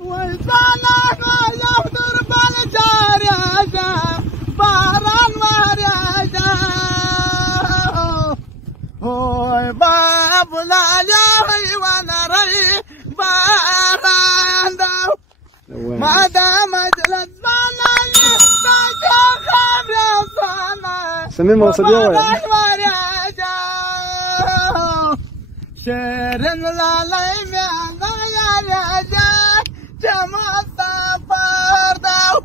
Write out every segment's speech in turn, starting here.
وزانك يفطر بالجار يا شام باران وار يا شام هوي باب لا يا وانا ري باران داو ما دام جلس بالي تاجخم يا صانا سميم وصديقه شيرن لا لا ميانا يا جا جما سافر داو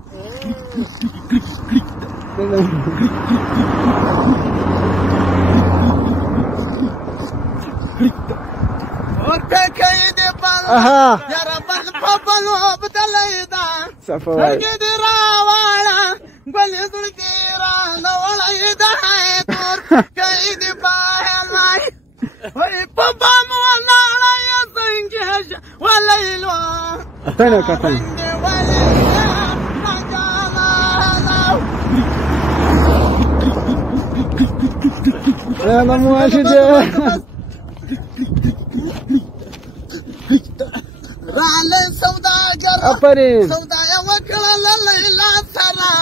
وكيد بال يا رب الفضل وبدليدا سافر كيد راوالا قل يذكر ولا يدعي كيد باهل ويبابا ولا لا يسنجش ولا يلوى أتانا كاتانا يا مواشد رالي سوداء أفرين سوداء وكلا ليلى سرا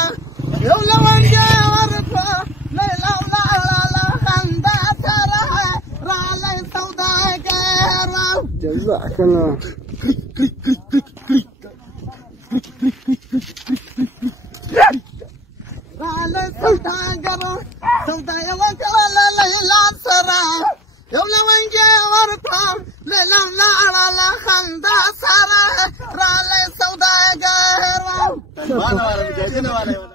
يولا وانجا ورفا ليلى ولا خندا سرا رالي سوداء كيرا جزاك الله رالي سوداء كيرا سوداء وكلا ليلى سرا يولا وانجا ورفا ليلى ولا خندا سرا رالي سوداء كيرا